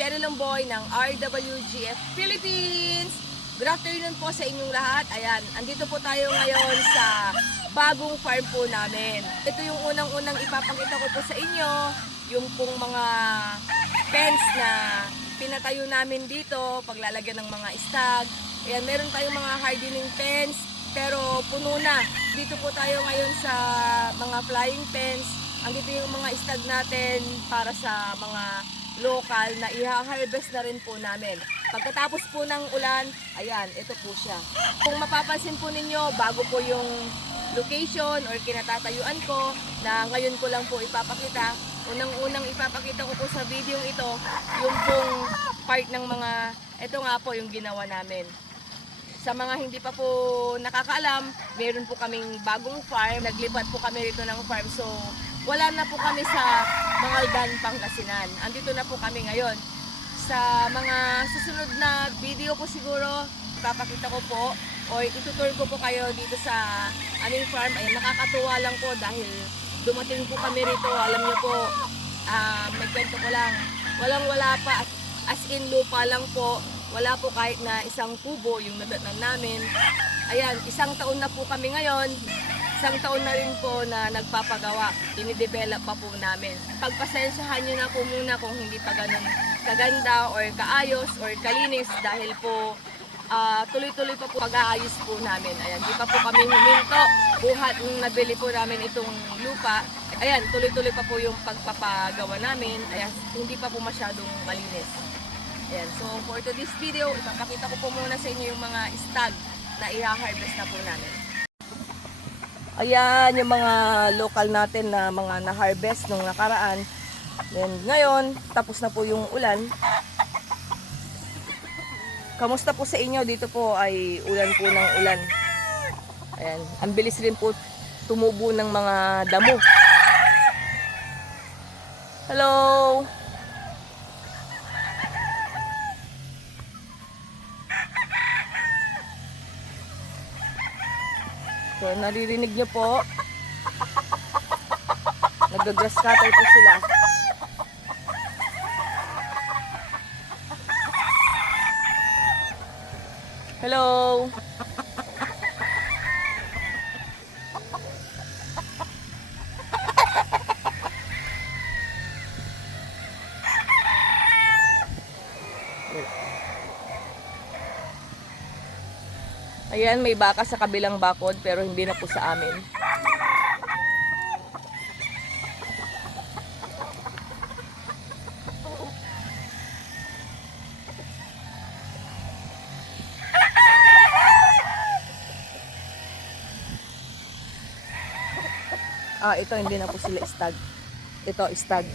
Sherry Lomboy ng RWGF Philippines. Good afternoon po sa inyong lahat. Ayan, andito po tayo ngayon sa bagong farm po namin. Ito yung unang-unang ipapakita ko po sa inyo, yung pong mga fence na pinatayo namin dito, paglalagyan ng mga stag. Ayan, meron tayong mga hardening fence, pero puno na. Dito po tayo ngayon sa mga flying fence. Andito yung mga stag natin para sa mga local na i-harvest na rin po namin. Pagkatapos po ng ulan, ayan, ito po siya. Kung mapapansin po ninyo, bago po yung location or kinatatayuan ko na ngayon ko lang po ipapakita. Unang-unang ipapakita ko po sa video ito, yung pong part ng mga, ito nga po yung ginawa namin. Sa mga hindi pa po nakakaalam, meron po kaming bagong farm. Naglipat po kami rito ng farm. So, wala na po kami sa Mangaldan, Pangasinan. Andito na po kami ngayon. Sa mga susunod na video po siguro, ipapakita ko po o itutur ko po kayo dito sa aming farm. Ay, nakakatuwa lang po dahil dumating po kami rito. Alam niyo po, may kwento ko lang. Walang-wala pa. As in lupa lang po. Wala po kahit na isang kubo yung nadatnan namin. Ayan, isang taon na po kami ngayon. Isang taon na rin po na nagpapagawa. Dinidevelop pa po namin. Pagpasensyahan nyo na po muna kung hindi pa ganun kaganda or kaayos or kalinis dahil po tuloy-tuloy pa po pag-aayos po namin. Ayan, di pa po kami huminto. Buhat nung nabili po namin itong lupa. Ayan, tuloy-tuloy pa po yung pagpapagawa namin. Ayan, hindi pa po masyadong malinis. Ayan, so for today's video, ipapakita ko po muna sa inyo yung mga stag na i-harvest na po namin. Ayan, yung mga local natin na mga na-harvest nung nakaraan. Then, ngayon, tapos na po yung ulan. Kamusta po sa inyo? Dito po ay ulan po ng ulan. Ayan, ang bilis rin po tumubo ng mga damo. Hello! So, naririnig nyo po. Nag-grass cutter po sila. Hello! Ayan, may baka sa kabilang bakod pero hindi na po sa amin. Ito hindi na po sila stag. Ito stag.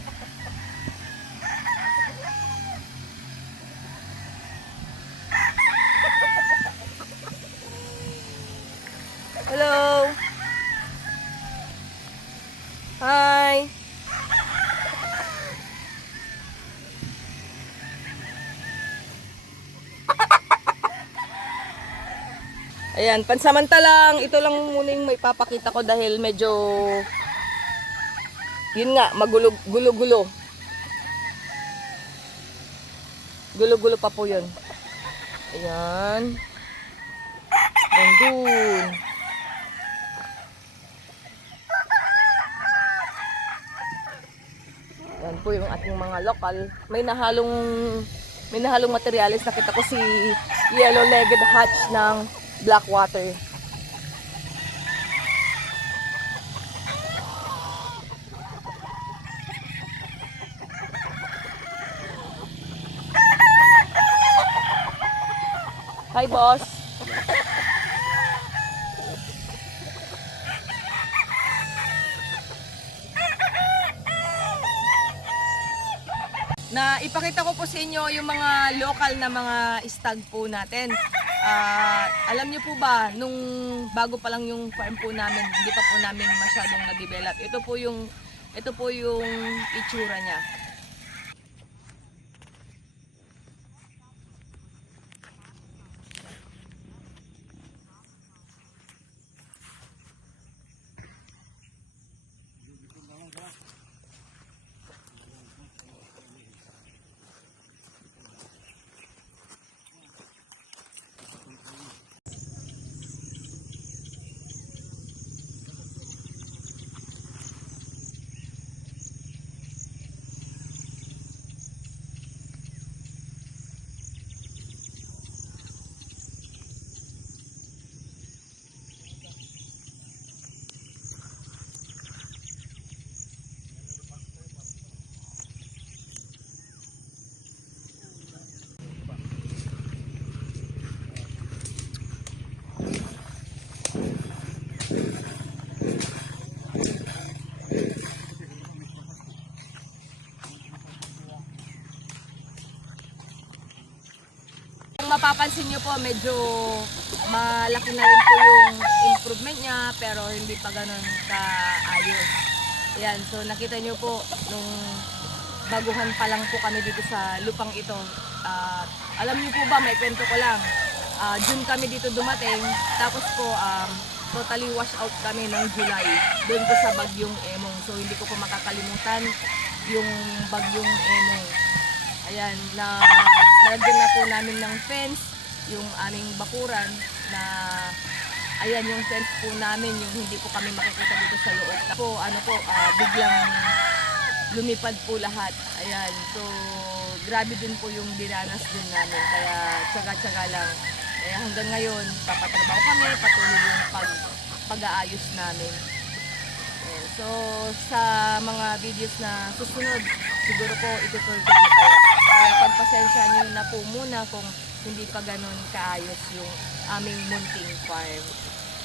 Hello. Hi. Ayan, pansamantalang ito lang muna yung may papakita ko dahil medyo yun nga, magulo-gulo. Gulo-gulo pa po yun. Ayan. Nandun. Yan po yung ating mga lokal. May nahalong materialis. Nakita ko si yellow-legged hatch ng Blackwater. Hi, boss. Na ipakita ko po sa inyo yung mga local na mga stag po natin. Alam niyo po ba, nung bago pa lang yung farm po namin, hindi pa po namin masyadong na-develop. Ito po yung itsura niya. mapapansin nyo po, medyo malaki na rin po yung improvement niya, pero hindi pa ganun kaayos. Ayan, so nakita nyo po, nung baguhan pa lang po kami dito sa lupang ito. Alam niyo po ba, may kwento ko lang. June kami dito dumating, tapos po totally wash out kami ng July doon po sa bagyong Emong. So hindi ko po makakalimutan yung bagyong Emong. Ayan, nalagyan na po namin ng fence yung aming bakuran na ayan yung fence po namin, yung hindi po kami makikita dito sa loob. Po, biglang lumipad po lahat. Ayan, so grabe din po yung dinanas din namin. Kaya tsaga-tsaga lang. Kaya hanggang ngayon, papatrabaho kami, patuloy yung pag-aayos namin. Ayan, so sa mga videos na susunod, siguro po itutuloy ko po kayo. Kaya pagpasensya nyo na po muna kung hindi pa ganun kaayos yung aming munting farm.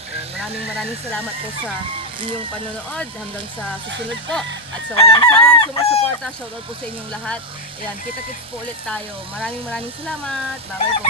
Ayan, maraming salamat po sa inyong panonood hanggang sa susunod po. At sa walang sawang sumusuporta, shoutout po sa inyong lahat. Ayan, kita-kits po ulit tayo. Maraming salamat. Bye-bye po.